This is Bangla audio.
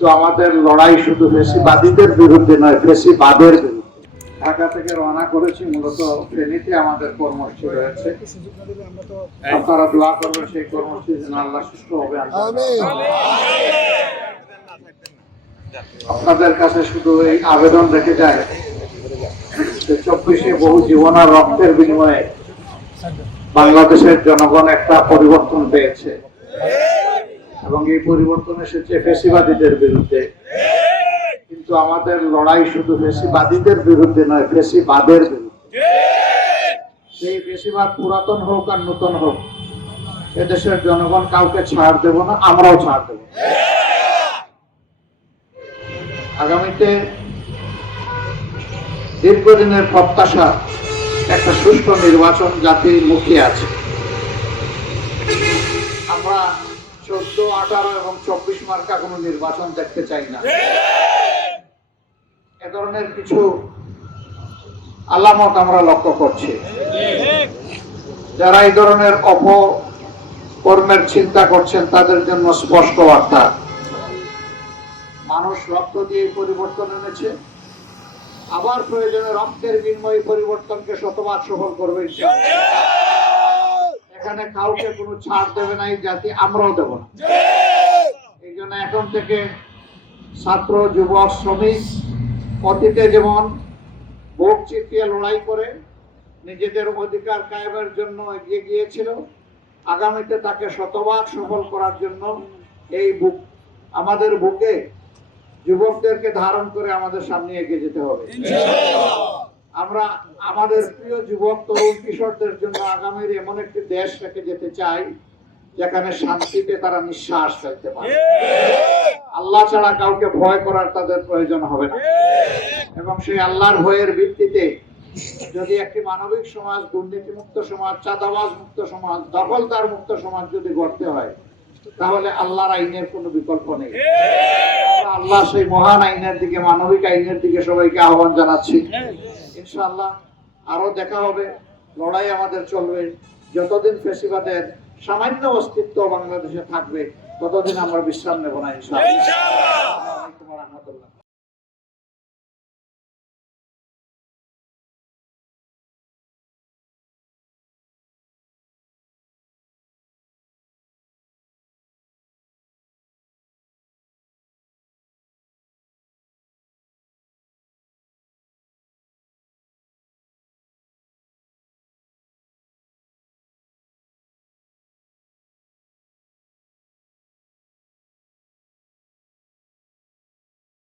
কিন্তু আমাদের লড়াই শুধু ফেসিবাদীদের বিরুদ্ধে নয় ফেসিবাদের বিরুদ্ধে। ঢাকা থেকে রওনা করেছি মূলত ফেনীতে আমাদের কর্মসূচি রয়েছে। আপনারা দোয়া করবেন সেই কর্মসূচি যেন আল্লাহ সুস্থ হবে আপনাদের কাছে শুধু এই আবেদন রেখে যায় যে চব্বিশে বহু জীবন আর রক্তের বিনিময়ে বাংলাদেশের জনগণ একটা পরিবর্তন পেয়েছে। এবং এই পরিবর্তন এসেছে ফেসিবাদীদের বিরুদ্ধে। কিন্তু আমাদের লড়াই শুধু ফেসিবাদীদের বিরুদ্ধে নয়, ফেসিবাদের বিরুদ্ধে। সেই ফেসিবাদ পুরাতন হোক আর নতুন হোক, এদেশের জনগণ কাউকে ছাড় দেব না, আমরাও ছাড় দেব আগামীতে দীর্ঘদিনের প্রত্যাশা একটা সুষ্ঠু নির্বাচন জাতির মুখে আছে। আমরা চোদ্দ, আঠারো এবং চব্বিশ মার্কা কোনো নির্বাচন দেখতে চাই না। এ ধরনের কিছু আলামত আমরা লক্ষ্য করছি। যারা এই ধরনের অপকর্মের চিন্তা করছেন, তাদের জন্য স্পষ্ট বার্তা। মানুষ রক্ত দিয়ে পরিবর্তন এনেছে। আবার প্রয়োজনে রক্তের বিনিময়ে পরিবর্তনকে শতভাগ সফল করবে। এখানে কাউকে কোনো ছাড় দেবে না এই জাতি আমরাও দেব না। এই জন্য এখন থেকে ছাত্র যুবক শ্রমিক অতীতে যেমন বুক চিতিয়ে লড়াই করে নিজেদের অধিকার কায়েমের জন্য এগিয়ে গিয়েছিল আগামীতে তাকে শতভাগ সফল করার জন্য এই বুক আমাদের বুকে যুবকদেরকে ধারণ করে আমাদের সামনে এগিয়ে যেতে হবে। আমরা আমাদের প্রিয় যুবক, তরুণ কিশোরদের জন্য আগামীর এমন একটি দেশ রেখে যেতে চাই, যেখানে শান্তিতে তারা নিঃশ্বাস ফেলতে পারে। আল্লাহ ছাড়া কাউকে ভয় করার তাদের প্রয়োজন হবে না। এবং সেই আল্লাহর ভয়ের ভিত্তিতে যদি একটি মানবিক সমাজ, দুর্নীতিমুক্ত সমাজ চাঁদাবাজ মুক্ত সমাজ দখলদার মুক্ত সমাজ যদি গড়তে হয়, তাহলে আল্লাহর আইনের কোনো বিকল্প নেই। আল্লাহ সেই মহান আইনের দিকে, মানবিক আইনের দিকে সবাইকে আহ্বান জানাচ্ছি। ইনশাল্লাহ আরও দেখা হবে। লড়াই আমাদের চলবে। যতদিন ফেসিবাদের সামান্য অস্তিত্ব বাংলাদেশে থাকবে ততদিন আমরা বিশ্রাম নেব না ইনশাল্লাহ